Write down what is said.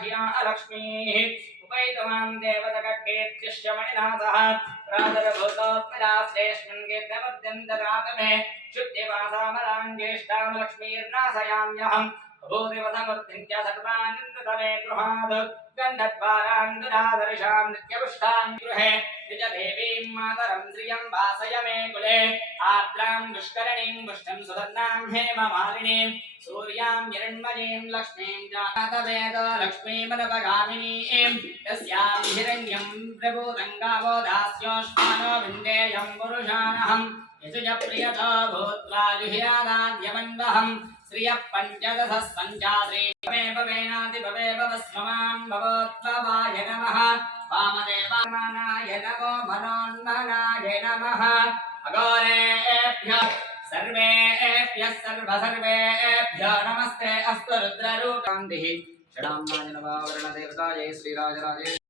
बाह्या लक्ष्मीः उपैतमां देवतकर्केत्यश्च मणिनाथः राजरभूतोत्तराश्रेष्ठं कीर्तमद्यन्तरातमे शुद्धिवासामलाञ्ज्येष्ठां लक्ष्मीर्नाशयाम्यहम् भूतिवसमुत्थित्य सर्वानन्दतमे गृहात् गण्डद्वारान्दुरादर्शां नित्यपुष्टां गृहे निजदेवीं मातरं श्रियं वासय मे कुले आर्द्रां दुष्करणीं पुष्टं सुवर्णां हेममालिनीं सूर्यां हिरण्मयीं लक्ष्मीं जातवेद लक्ष्मीमनवगामिनीं तस्यां हिरण्यं प्रभूतं गावो दास्योष्मानो विन्देयं पुरुषानहं यजुजप्रियतो भूत्वा जुह्यादाद्यमन्वहम् श्रियः पञ्चदशः पञ्चाश्री भवे भवेनाति भवे भवस्वमां भवोद्भवाय नमः वामदेवाय नमो मनोन्मनाय नमः अघोरेभ्यः सर्वेभ्यः सर्वेभ्यो नमस्ते अस्तु रुद्ररूपान्तिः षडां नाजनवावरणदेवतायै श्रीराजराजे